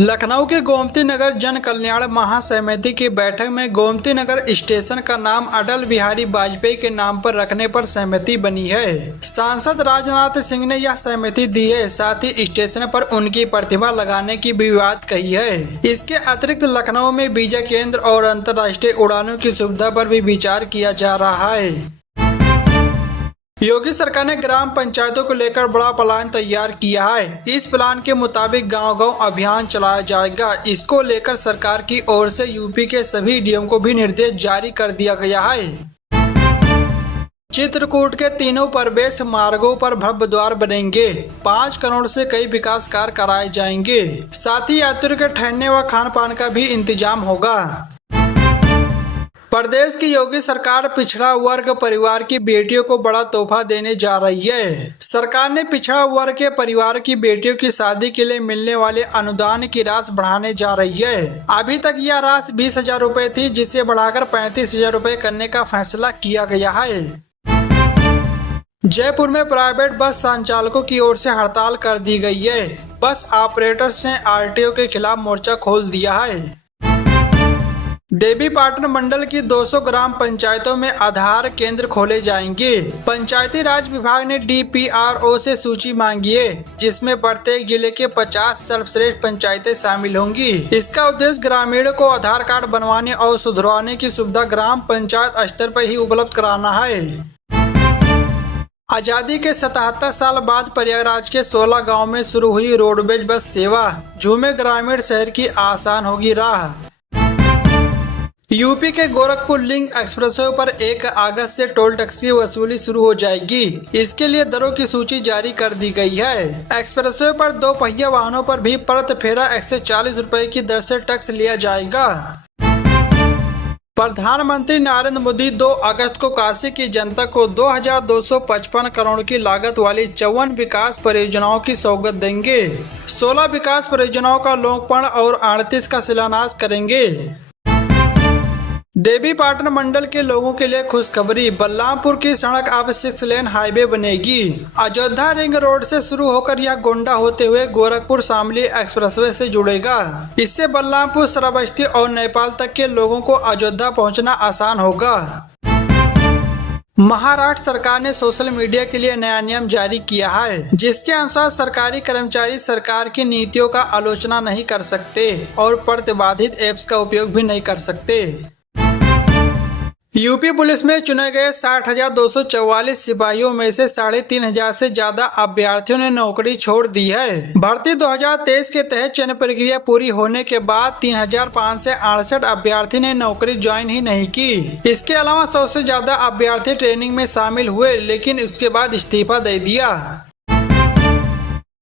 लखनऊ के गोमती नगर जन कल्याण महासमिति की बैठक में गोमती नगर स्टेशन का नाम अटल बिहारी वाजपेयी के नाम पर रखने पर सहमति बनी है। सांसद राजनाथ सिंह ने यह सहमति दी है। साथ ही स्टेशन पर उनकी प्रतिमा लगाने की भी बात कही है। इसके अतिरिक्त लखनऊ में वीजा केंद्र और अंतर्राष्ट्रीय उड़ानों की सुविधा पर भी विचार किया जा रहा है। योगी सरकार ने ग्राम पंचायतों को लेकर बड़ा प्लान तैयार किया है। इस प्लान के मुताबिक गांव-गांव अभियान चलाया जाएगा। इसको लेकर सरकार की ओर से यूपी के सभी डीएम को भी निर्देश जारी कर दिया गया है। चित्रकूट के तीनों प्रवेश मार्गों पर भव्य द्वार बनेंगे। 5 करोड़ से कई विकास कार्य कराए जाएंगे। साथ ही यात्रियों के ठहरने व खान पान का भी इंतजाम होगा। प्रदेश की योगी सरकार पिछड़ा वर्ग परिवार की बेटियों को बड़ा तोहफा देने जा रही है। सरकार ने पिछड़ा वर्ग के परिवार की बेटियों की शादी के लिए मिलने वाले अनुदान की राशि बढ़ाने जा रही है। अभी तक यह राशि 20,000 रुपए थी, जिसे बढ़ाकर 35,000 रुपए करने का फैसला किया गया है। जयपुर में प्राइवेट बस संचालकों की ओर से हड़ताल कर दी गई है। बस ऑपरेटर्स ने आरटीओ के खिलाफ मोर्चा खोल दिया है। देवीपाटन मंडल की 200 ग्राम पंचायतों में आधार केंद्र खोले जाएंगे। पंचायती राज विभाग ने डीपीआरओ से सूची मांगी है, जिसमें प्रत्येक जिले के 50 सर्वश्रेष्ठ पंचायतें शामिल होंगी। इसका उद्देश्य ग्रामीणों को आधार कार्ड बनवाने और सुधरवाने की सुविधा ग्राम पंचायत स्तर पर ही उपलब्ध कराना है। आजादी के 77 साल बाद प्रयागराज के 16 गाँव में शुरू हुई रोडवेज बस सेवा। झूमे ग्रामीण शहर की आसान होगी राह। यूपी के गोरखपुर लिंक एक्सप्रेसवे पर 1 अगस्त से टोल टैक्स की वसूली शुरू हो जाएगी। इसके लिए दरों की सूची जारी कर दी गई है। एक्सप्रेसवे पर 2 पहिया वाहनों पर भी प्रति फेरा 140 रुपए की दर से टैक्स लिया जाएगा। प्रधानमंत्री नरेंद्र मोदी 2 अगस्त को काशी की जनता को 2,255 करोड़ की लागत वाली 54 विकास परियोजनाओं की सौगात देंगे। 16 विकास परियोजनाओं का लोकार्पण और 38 का शिलान्यास करेंगे। देवीपाटन मंडल के लोगों के लिए खुशखबरी। बलरामपुर की सड़क अब 6 लेन हाईवे बनेगी। अयोध्या रिंग रोड से शुरू होकर यह गोंडा होते हुए गोरखपुर शामली एक्सप्रेसवे से जुड़ेगा। इससे बलरामपुर, श्रावस्ती और नेपाल तक के लोगों को अयोध्या पहुंचना आसान होगा। महाराष्ट्र सरकार ने सोशल मीडिया के लिए नया नियम जारी किया है, जिसके अनुसार सरकारी कर्मचारी सरकार की नीतियों का आलोचना नहीं कर सकते और प्रतिबंधित ऐप्स का उपयोग भी नहीं कर सकते। यूपी पुलिस में चुने गए 60,244 सिपाहियों में से 3,500 से ज्यादा अभ्यर्थियों ने नौकरी छोड़ दी है। भर्ती 2023 के तहत चयन प्रक्रिया पूरी होने के बाद 3,568 अभ्यर्थी ने नौकरी ज्वाइन ही नहीं की। इसके अलावा 100 से ज्यादा अभ्यर्थी ट्रेनिंग में शामिल हुए, लेकिन उसके बाद इस्तीफा दे दिया।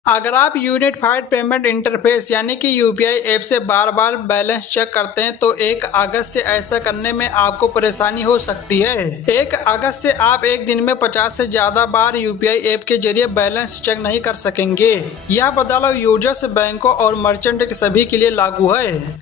अगर आप यूनिफाइड पेमेंट इंटरफेस यानी कि यूपीआई ऐप से बार बार बैलेंस चेक करते हैं तो 1 अगस्त से ऐसा करने में आपको परेशानी हो सकती है। 1 अगस्त से आप एक दिन में 50 से ज्यादा बार यूपीआई ऐप के जरिए बैलेंस चेक नहीं कर सकेंगे। यह बदलाव यूजर्स, बैंकों और मर्चेंट के सभी के लिए लागू है।